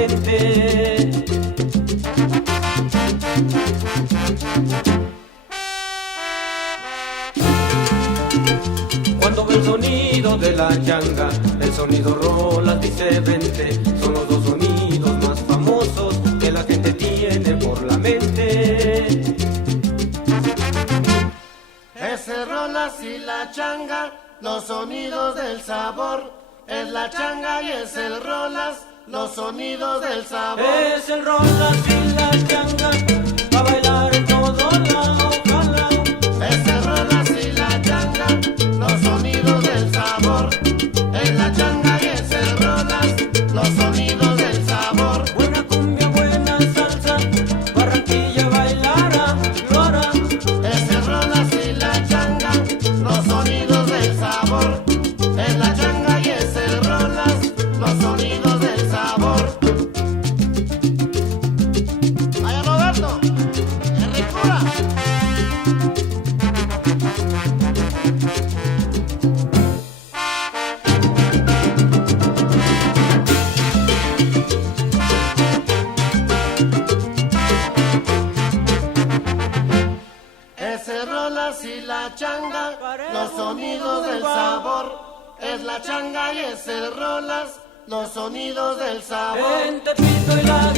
gente. Cuando ve el sonido de la changa, el sonido rolas dice vente. Son los dos sonidos más famosos que la gente tiene por la mente. Ese rolas y la changa, los sonidos del sabor. Es la changa y es el rolas, los sonidos del sabor. Es el rolas y la changa, a bailar en todo lado, ojalá. Es el rolas y la changa, los sonidos del sabor. Es la changa y es el rolas, los sonidos del sabor. Buena cumbia, buena salsa, Barranquilla bailará, lo hará. Es el rolas y la changa, los sonidos del sabor. Es la changa y es el rolas, los sonidos del sabor. Vaya Roberto, es ricura. Ese rolas y la changa, los sonidos del sabor. Es la changa y es el rolas, los sonidos del sabor. En Tepito y la